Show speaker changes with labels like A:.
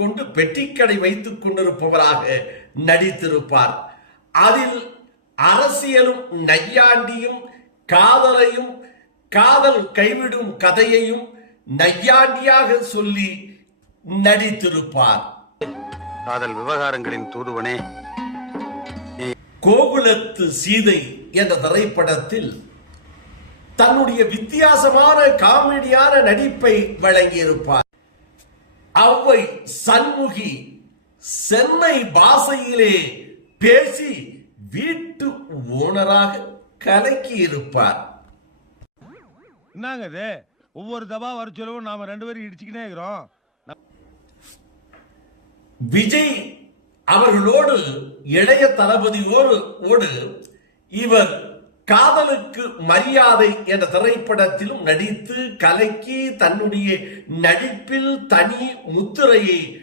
A: கொண்டு பெட்டிக்கடை வைத்துக் கொண்டிருப்பவராக நடித்திருப்பார். அதில் அரசியலும் நையாண்டியும் காதலையும் காதல் கைவிடும் கதையையும் நையாண்டியாக சொல்லி நடித்திருப்பார்.
B: காதல் விவகாரங்களின் தூதுவனே
A: கோகுலத்து சீதை என்ற திரைப்படத்தில் தன்னுடைய வித்தியாசமான காமெடியான நடிப்பை வழங்கியிருப்பார். அவ்வை சண்முகி சென்னை பாஷையிலே பேசி வீட்டு ஓனராக கலக்கி இருப்பார்.
C: என்னங்க இது? ஒவ்வொரு தபா வர சொல்லவும் நாம ரெண்டு பேரும் இடிச்சுக்கினே இருக்கிறோம்.
A: விஜய் அவர்களோடு இளைய தளபதியோடு ஓடு இவர் காதலுக்கு மரியாதை என்ற திரைப்படத்திலும் நடித்து கலக்கி தன்னுடைய நடிப்பில் தனி முத்திரையை